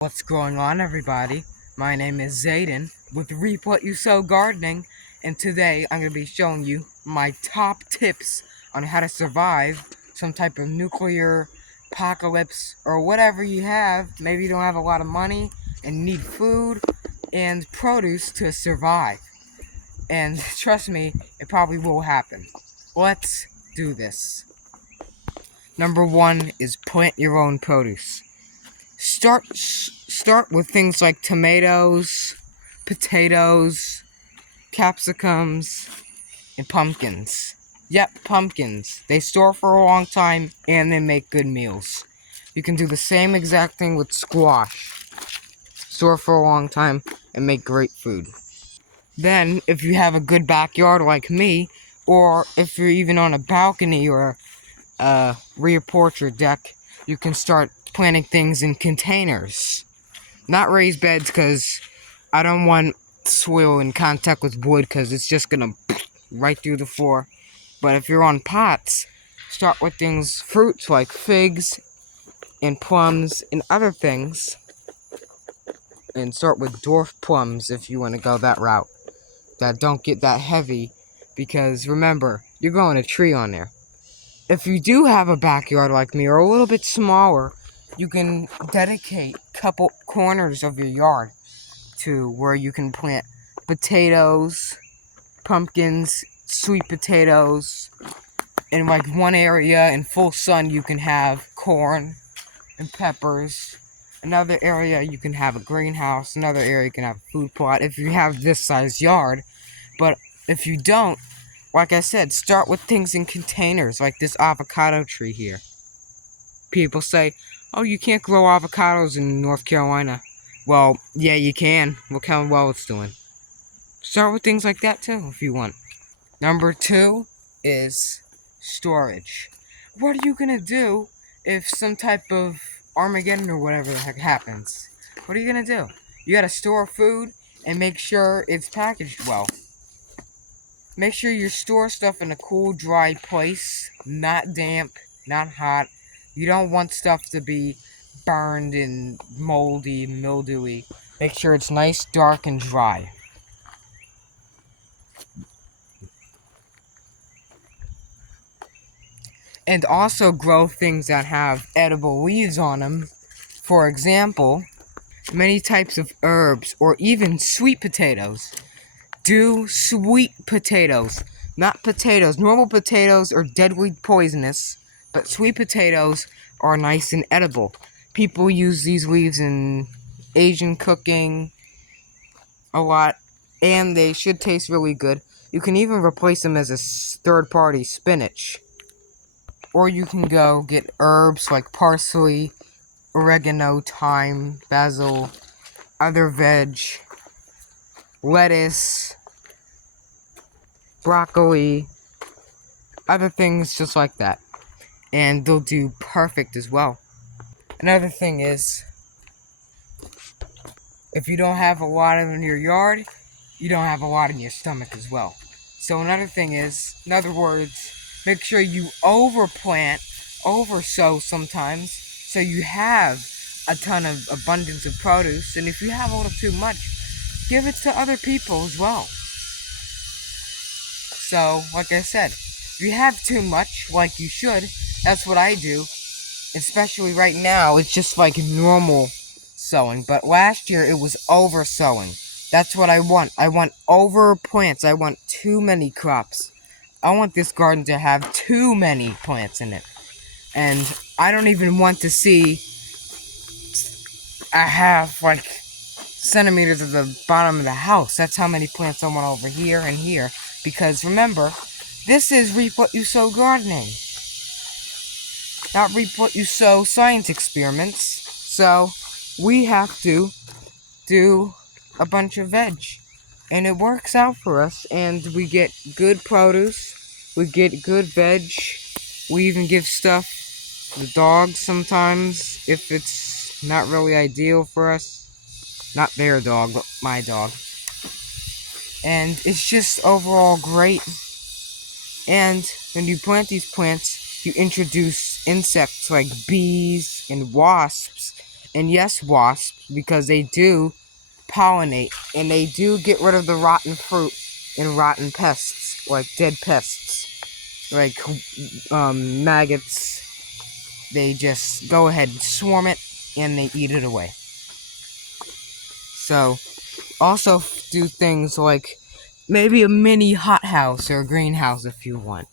What's going on, everybody? My name is Zayden with Reap What You Sow Gardening, and today I'm going to be showing you my top tips on how to survive some type of nuclear apocalypse or whatever you have. Maybe you don't have a lot of money and need food and produce to survive. And trust me, it probably will happen. Let's do this. Number one is plant your own produce. Start with things like tomatoes, potatoes, capsicums, and pumpkins. Yep, pumpkins. They store for a long time and they make good meals. You can do the same exact thing with squash. Store for a long time and make great food. Then, if you have a good backyard like me, or if you're even on a balcony or a rear porch or deck, you can start planting things in containers. Not raised beds, because I don't want soil in contact with wood, because it's just gonna right through the floor. But if you're on pots, start with fruits like figs and plums and other things. And start with dwarf plums if you want to go that route. That don't get that heavy, because remember, you're growing a tree on there. If you do have a backyard like me, or a little bit smaller, you can dedicate a couple corners of your yard to where you can plant potatoes, pumpkins, sweet potatoes. In like one area in full sun, you can have corn and peppers. Another area you can have a greenhouse. Another area you can have a food plot if you have this size yard. But if you don't, like I said, start with things in containers, like this avocado tree here. People say, oh, you can't grow avocados in North Carolina. Well, yeah, you can. Look how well it's doing. Start with things like that too, if you want. Number two is storage. What are you gonna do if some type of Armageddon or whatever the heck happens? What are you gonna do? You gotta store food and make sure it's packaged well. Make sure you store stuff in a cool, dry place, not damp, not hot. You don't want stuff to be burned and moldy, mildewy. Make sure it's nice, dark, and dry. And also grow things that have edible leaves on them. For example, many types of herbs or even sweet potatoes. Do sweet potatoes, not potatoes. Normal potatoes are deadly poisonous, but sweet potatoes are nice and edible. People use these leaves in Asian cooking a lot, and they should taste really good. You can even replace them as a third-party spinach. Or you can go get herbs like parsley, oregano, thyme, basil, other veg, lettuce, broccoli, other things just like that. And they'll do perfect as well. Another thing is, if you don't have a lot in your yard, you don't have a lot in your stomach as well. So another thing is, in other words, make sure you oversow sometimes, so you have a ton of abundance of produce. And if you have a little too much, give it to other people as well. So, like I said, if you have too much, like you should, that's what I do. Especially right now, it's just like normal sowing. But last year, it was over sowing. That's what I want. I want over plants. I want too many crops. I want this garden to have too many plants in it. And I don't even want to see a half, like, centimeters at the bottom of the house. That's how many plants I want over here and here. Because remember, this is Reap What You Sow gardening. Not Reap What You Sow science experiments. So, we have to do a bunch of veg. And it works out for us. And we get good produce. We get good veg. We even give stuff to the dogs sometimes, if it's not really ideal for us. Not their dog, but my dog. And it's just overall great. And when you plant these plants, you introduce insects like bees and wasps And yes, wasps, because they do pollinate, and they do get rid of the rotten fruit and rotten pests, like dead pests, like maggots. They just go ahead and swarm it, and they eat it away. So, also do things like maybe a mini hothouse or a greenhouse if you want.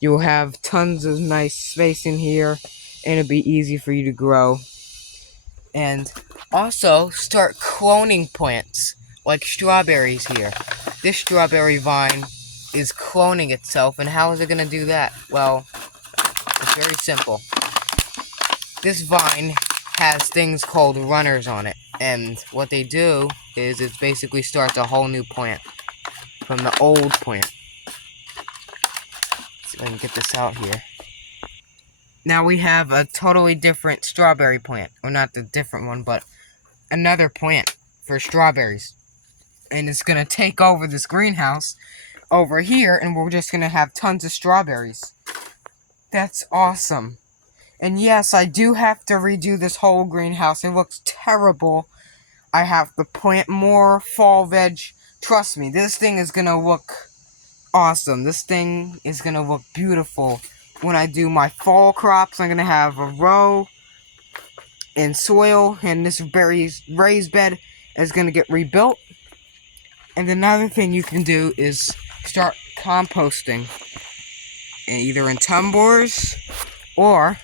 You'll have tons of nice space in here, and it'll be easy for you to grow. And also start cloning plants, like strawberries here. This strawberry vine is cloning itself, and how is it going to do that? Well, it's very simple. This vine has things called runners on it, and what they do is it basically starts a whole new plant from the old plant. Let's see if I can get this out here. Now we have a totally different strawberry plant, or not the different one, but another plant for strawberries, and it's gonna take over this greenhouse over here, and we're just gonna have tons of strawberries. That's awesome. And yes, I do have to redo this whole greenhouse. It looks terrible. I have to plant more fall veg. Trust me, this thing is gonna look awesome. This thing is gonna look beautiful. When I do my fall crops, I'm gonna have a row in soil, and this raised bed is gonna get rebuilt. And another thing you can do is start composting, either in tumblers, or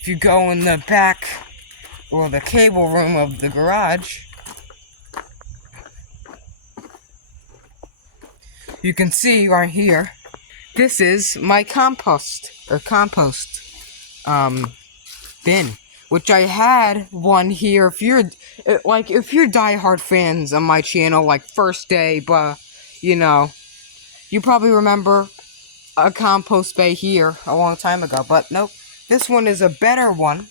if you go in the back or the cable room of the garage, you can see right here, this is my compost bin, which I had one here. If you're diehard fans of my channel, like first day, but you know, you probably remember a compost bay here a long time ago, but nope. This one is a better one.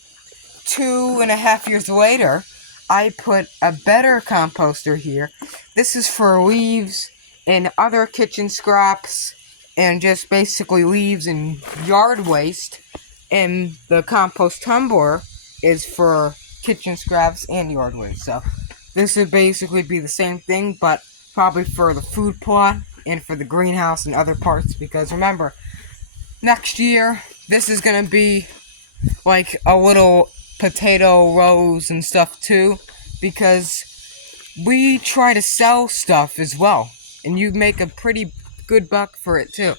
2.5 years later, I put a better composter here. This is for leaves and other kitchen scraps, and just basically leaves and yard waste. And the compost tumbler is for kitchen scraps and yard waste. So this would basically be the same thing, but probably for the food plot and for the greenhouse and other parts. Because remember, next year, this is going to be like a little potato rows and stuff too, because we try to sell stuff as well, and you make a pretty good buck for it too.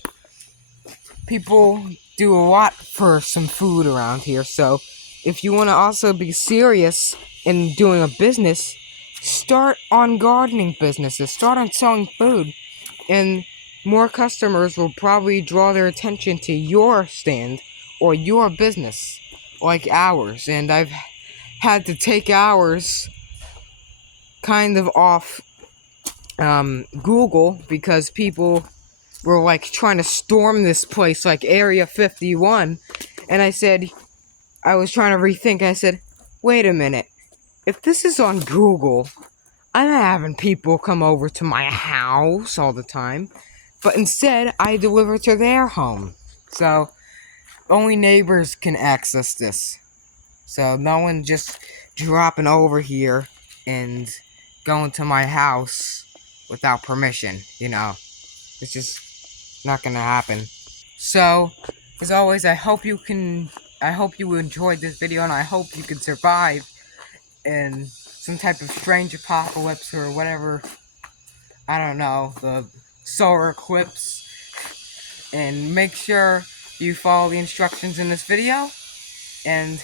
People do a lot for some food around here, so if you want to also be serious in doing a business, start on gardening businesses, start on selling food, and more customers will probably draw their attention to your stand or your business, like ours. And I've had to take ours kind of off Google because people were like trying to storm this place, like Area 51. And I was trying to rethink. I said, wait a minute, if this is on Google, I'm not having people come over to my house all the time, but instead I deliver to their home. So only neighbors can access this. So no one just dropping over here and going to my house without permission, you know. It's just not gonna happen. So, as always, I hope you enjoyed this video, and I hope you can survive in some type of strange apocalypse or whatever. I don't know, the solar eclipse. And make sure you follow the instructions in this video, and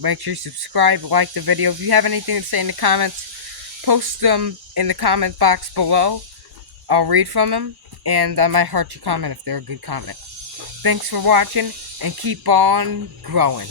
make sure you subscribe, like the video. If you have anything to say in the comments, post them in the comment box below. I'll read from them, and I might heart your comment if they're a good comment. Thanks for watching, and keep on growing.